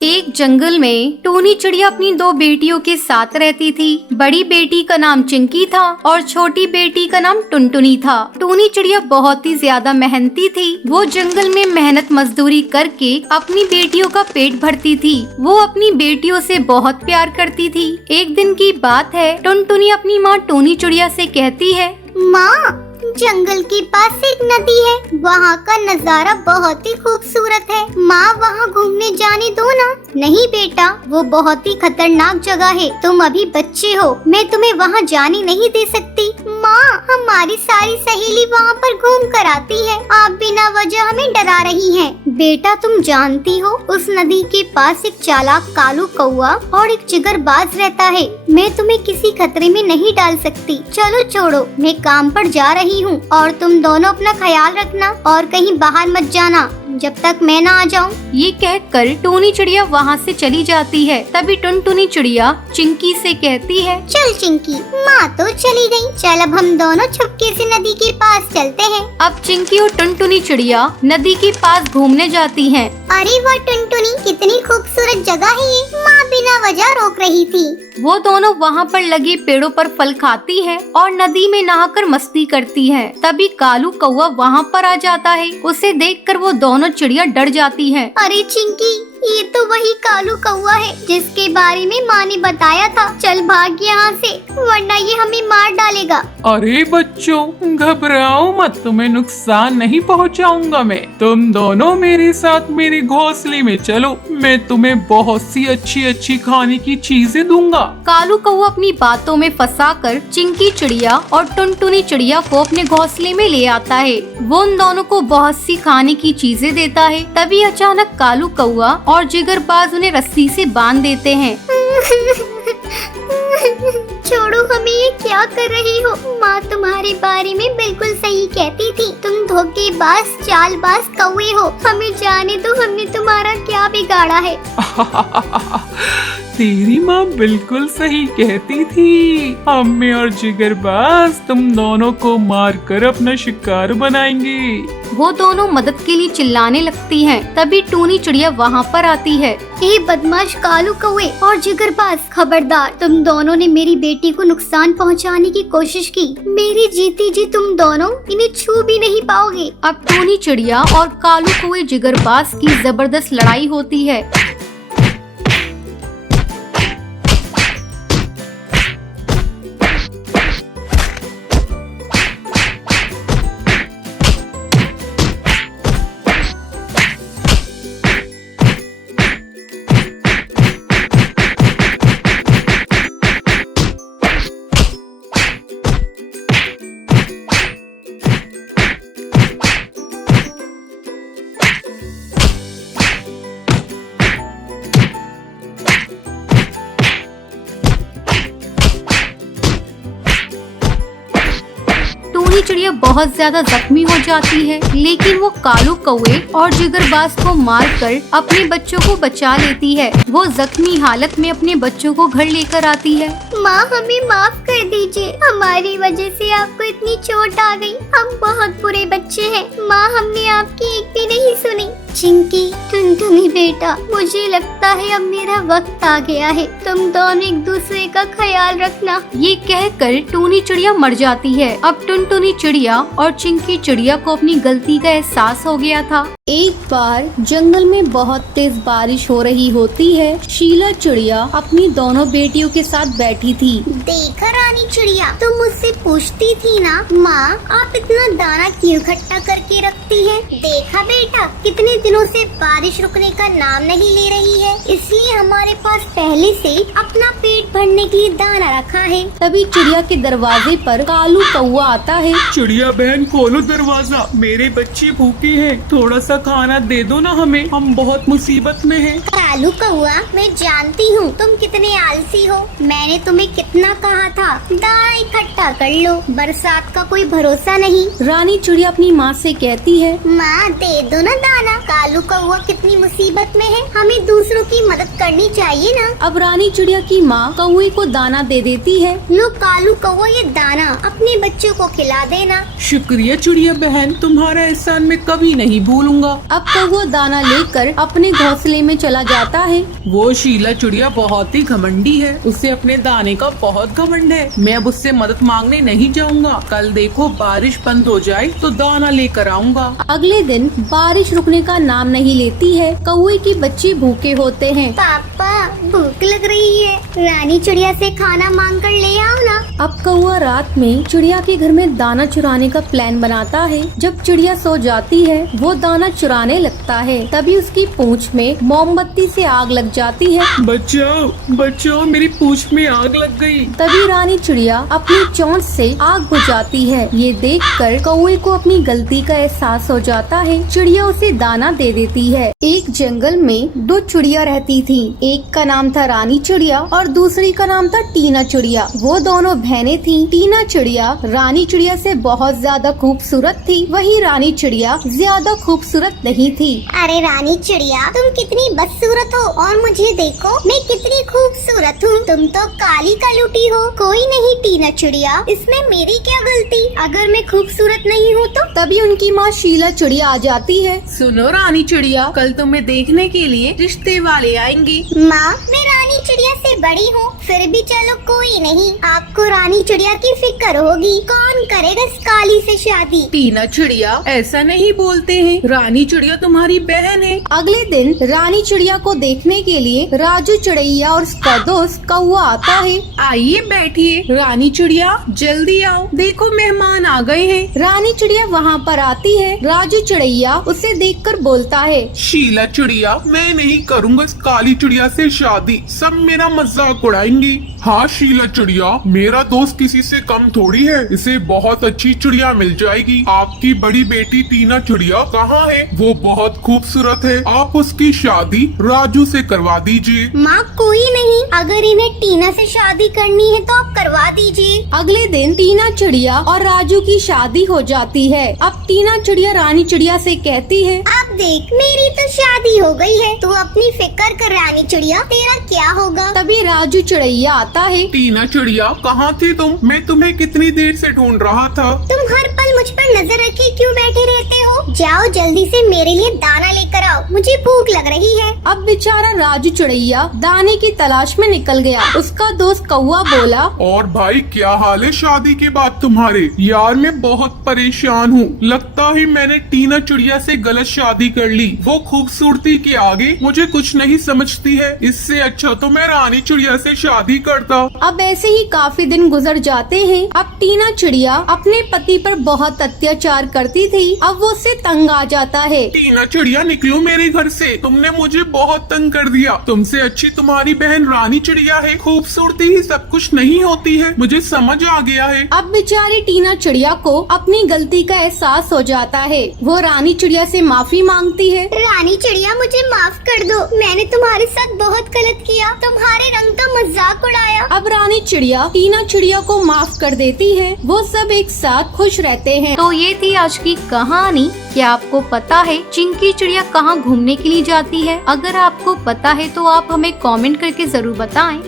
एक जंगल में टूनी चिड़िया अपनी दो बेटियों के साथ रहती थी। बड़ी बेटी का नाम चिंकी था और छोटी बेटी का नाम टुनटुनी था। टूनी चिड़िया बहुत ही ज्यादा मेहनती थी। वो जंगल में मेहनत मजदूरी करके अपनी बेटियों का पेट भरती थी। वो अपनी बेटियों से बहुत प्यार करती थी। एक दिन की बात है, टुनटुनी अपनी माँ टूनी चिड़िया से कहती है, माँ, जंगल के पास एक नदी है, वहाँ का नज़ारा बहुत ही खूबसूरत है। माँ, वहाँ घूमने जाने दो ना। नहीं बेटा, वो बहुत ही खतरनाक जगह है। तुम अभी बच्चे हो, मैं तुम्हें वहाँ जाने नहीं दे सकती। माँ, हमारी सारी सहेली वहाँ पर घूम कर आती है। आप बिना वजह हमें डरा रही हैं। बेटा, तुम जानती हो उस नदी के पास एक चालाक कालू कौआ और एक जिगरबाज रहता है। मैं तुम्हें किसी खतरे में नहीं डाल सकती। चलो छोड़ो, मैं काम पर जा रही हूँ और तुम दोनों अपना ख्याल रखना और कहीं बाहर मत जाना जब तक मैं ना आ जाऊँ। ये कहकर टूनी चिड़िया वहाँ से चली जाती है। तभी टुनटुनी चिड़िया चिंकी से कहती है, चल चिंकी, माँ तो चली गई, चल अब हम दोनों छुपके से नदी के पास चलते हैं। अब चिंकी और टुनटुनी चिड़िया नदी के पास घूमने जाती हैं। अरे वाह टुनटुनी, कितनी खूबसूरत जगह है ये। माँ बिना वजह रोक रही थी। वो दोनों वहाँ पर लगे पेड़ों पर फल खाती है और नदी में नहाकर मस्ती करती है। तभी कालू कौआ वहाँ पर आ जाता है। उसे देखकर वो दोनों चिड़िया डर जाती है। अरे चिंकी, ये तो वही कालू कौआ है जिसके बारे में माँ ने बताया था। चल भाग यहाँ से, वरना ये हमें मार डालेगा। अरे बच्चों, घबराओ मत, तुम्हें नुकसान नहीं पहुँचाऊंगा मैं। तुम दोनों मेरे साथ मेरे घोंसले में चलो, मैं तुम्हें बहुत सी अच्छी अच्छी खाने की चीजें दूंगा। कालू कौआ अपनी बातों में फंसाकर चिंकी चिड़िया और टुनटुनी चिड़िया को अपने घोंसले में ले आता है। वो उन दोनों को बहुत सी खाने की चीजें देता है। तभी अचानक कालू कौआ और जिगरबाज उन्हें रस्सी से बांध देते हैं। छोड़ो, हमें ये क्या कर रही हो? माँ तुम्हारे बारे में बिल्कुल सही कहती थी। तुम धोखेबाज चालबाज कौवे हो। हमें जाने दो, हमने तुम्हारा क्या बिगाड़ा है? तेरी माँ बिल्कुल सही कहती थी। अम्मी और जिगरबाज तुम दोनों को मारकर अपना शिकार बनाएंगे। वो दोनों मदद के लिए चिल्लाने लगती हैं। तभी टूनी चिड़िया वहाँ पर आती है। ए बदमाश कालू कौवे और जिगरबाज, खबरदार, तुम दोनों ने मेरी बेटी को नुकसान पहुँचाने की कोशिश की। मेरी जीती जी तुम दोनों इन्हें छू भी नहीं पाओगे। अब टूनी चिड़िया और कालू कौवे जिगरबाज की जबरदस्त लड़ाई होती है। टूनी चिड़िया बहुत ज्यादा जख्मी हो जाती है, लेकिन वो कालू कौवे और जिगरबाज को मारकर अपने बच्चों को बचा लेती है। वो जख्मी हालत में अपने बच्चों को घर लेकर आती है। माँ, हमें माफ कर दीजिए, हमारी वजह से आपको इतनी चोट आ गई। हम बहुत बुरे बच्चे हैं। माँ, हमने आपकी एक भी नहीं सुनी। चिंकी, टुनटुनी बेटा, मुझे लगता है अब मेरा वक्त आ गया है। तुम दोनों एक दूसरे का ख्याल रखना। ये कहकर टूनी चिड़िया मर जाती है। अब टुनटुनी चिड़िया और चिंकी चिड़िया को अपनी गलती का एहसास हो गया था। एक बार जंगल में बहुत तेज बारिश हो रही होती है। शीला चिड़िया अपनी दोनों बेटियों के साथ बैठी थी। देखा रानी चिड़िया, तुम मुझसे पूछती थी ना, माँ आप इतना दाना क्यों इकट्ठा करके रखती हैं? देखा बेटा, कितने दिनों से बारिश रुकने का नाम नहीं ले रही है, इसलिए हमारे पास पहले से अपना पेट भरने के लिए दाना रखा है। तभी चिड़िया के दरवाजे पर कालू कौआ आता है। चिड़िया बहन, खोलो दरवाजा, मेरे बच्चे भूखे हैं, थोड़ा सा खाना दे दो ना हमें, हम बहुत मुसीबत में हैं। कालू कौआ, मैं जानती हूँ तुम कितने आलसी हो। मैंने तुम्हें कितना कहा था, दाना इकट्ठा कर लो, बरसात का कोई भरोसा नहीं। रानी चिड़िया अपनी माँ से कहती है, माँ दे दो ना दाना। कालू कौआ कितनी मुसीबत में है, हमें दूसरों की मदद करनी चाहिए ना। अब रानी चिड़िया की माँ कौवे को दाना दे देती है। लो कालू कौवा, ये दाना अपने बच्चों को खिला देना। शुक्रिया चिड़िया बहन, तुम्हारा एहसान मैं कभी नहीं भूलूंगा। अब कौवा दाना लेकर अपने घोंसले में चला जाता है। वो शीला चिड़िया बहुत ही घमंडी है, उसे अपने दाने का बहुत घमंड है। मैं अब उससे मदद मांगने नहीं जाऊंगा। कल देखो बारिश बंद हो जाए तो दाना लेकर आऊंगा। अगले दिन बारिश रुकने का नाम नहीं लेती है। कौवे के बच्चे भूखे होते हैं। पापा भूख लग रही है, रानी चिड़िया से खाना मांग कर ले आओ ना। अब कौवा रात में चिड़िया के घर में दाना चुराने का प्लान बनाता है। जब चिड़िया सो जाती है वो दाना चुराने लगता है। तभी उसकी पूंछ में मोमबत्ती से आग लग जाती है। बचाओ बचाओ, मेरी पूंछ में आग लग गई। तभी रानी चिड़िया अपनी चोंच से आग बुझाती है। ये देखकर कौवे को अपनी गलती का एहसास हो जाता है। चिड़िया उसे दाना दे देती है। एक जंगल में दो चिड़िया रहती थी। एक का नाम था रानी चिड़िया और दूसरी का नाम था टीना चिड़िया। वो दोनों बहनें थी। टीना चिड़िया रानी चिड़िया से बहुत ज्यादा खूबसूरत थी, वहीं रानी चिड़िया ज्यादा खूबसूरत नहीं थी। अरे रानी चिड़िया, तुम कितनी बदसूरत हो और मुझे देखो मैं कितनी खूबसूरत हूँ। तुम तो काली कलूटी हो। कोई नहीं टीना चिड़िया, इसमें मेरी क्या गलती? अगर मैं खूबसूरत नहीं हूँ तो? तभी उनकी माँ शीला चिड़िया आ जाती है। सुनो रानी चिड़िया, कल तुम्हें देखने के लिए रिश्ते वाले आएंगे। माँ, मैं रानी चिड़िया से बड़ी हूँ, फिर भी चलो कोई नहीं। आपको रानी चिड़िया की फिक्र होगी। कौन करेगा इस काली से शादी? टीना चिड़िया ऐसा नहीं बोलते हैं, रानी चिड़िया तुम्हारी बहन है। अगले दिन रानी चिड़िया को देखने के लिए राजू चिड़ैया और उसका दोस्त कौवा आता है। आइए बैठिए। रानी चिड़िया जल्दी आओ, देखो मेहमान आ गए हैं। रानी चिड़िया वहाँ पर आती है। राजू चिड़ैया उसे देखकर बोलता है, शीला चिड़िया, मैं नहीं करूँगा इस काली चिड़िया से शादी, सब मेरा मजाक उड़ाएंगी। हाँ शीला चिड़िया, मेरा दोस्त किसी से कम थोड़ी है, इसे बहुत अच्छी चिड़िया मिल जाएगी। आपकी बड़ी बेटी टीना चिड़िया कहाँ है? वो बहुत खूबसूरत है, आप उसकी शादी राजू से करवा दीजिए। माँ, कोई नहीं, अगर इन्हें टीना से शादी करनी है तो आप करवा दीजिए। अगले दिन टीना चिड़िया और राजू की शादी हो जाती है। अब टीना चिड़िया रानी चिड़िया से कहती है, अब देख, मेरी तो शादी हो गई है, तू अपनी फिक्र कर रानी चिड़िया, तेरा क्या होगा? तभी राजू चिड़ैया आता है। टीना चिड़िया कहाँ थी तुम? मैं तुम्हें कितनी देर से ढूंढ रहा था। तुम हर पल मुझ पर नजर रखे क्यों बैठे रहते हो? जाओ जल्दी से मेरे लिए दाना लेकर आओ, मुझे भूख लग रही है। अब बेचारा राजू चिड़ैया दाने की तलाश में निकल गया। उसका दोस्त कौवा बोला, और भाई क्या हाल है शादी के बाद तुम्हारे? यार मैं बहुत परेशान हूँ, लगता है मैंने टीना चिड़िया से गलत शादी कर ली। वो खूबसूरती के आगे मुझे कुछ नहीं समझती है, इससे अच्छा तो मैं रानी चिड़िया से शादी करता। अब ऐसे ही काफी दिन गुजर जाते हैं। अब टीना चिड़िया अपने पति पर बहुत अत्याचार करती थी। अब वो उससे तंग आ जाता है। टीना चिड़िया निकलो मेरे घर से, तुमने मुझे बहुत तंग कर दिया। तुमसे अच्छी तुम्हारी बहन रानी चिड़िया है, खूबसूरती ही सब कुछ नहीं होती है, मुझे समझ आ गया है। अब बेचारी टीना चिड़िया को अपनी गलती का एहसास हो जाता है। वो रानी चिड़िया से माफी मांगती है। रानी चिड़िया, मुझे माफ कर दो, मैंने तुम्हारे साथ बहुत गलत किया, तुम्हारे रंग का मजाक उड़ाया। अब रानी चिड़िया टीना चिड़िया को माफ कर देती है। वो सब एक साथ खुश रहते हैं। तो ये थी आज की कहानी। क्या आपको पता है चिंकी चिड़िया कहाँ घूमने के लिए जाती है? अगर आपको पता है तो आप हमें कमेंट करके जरूर बताएं।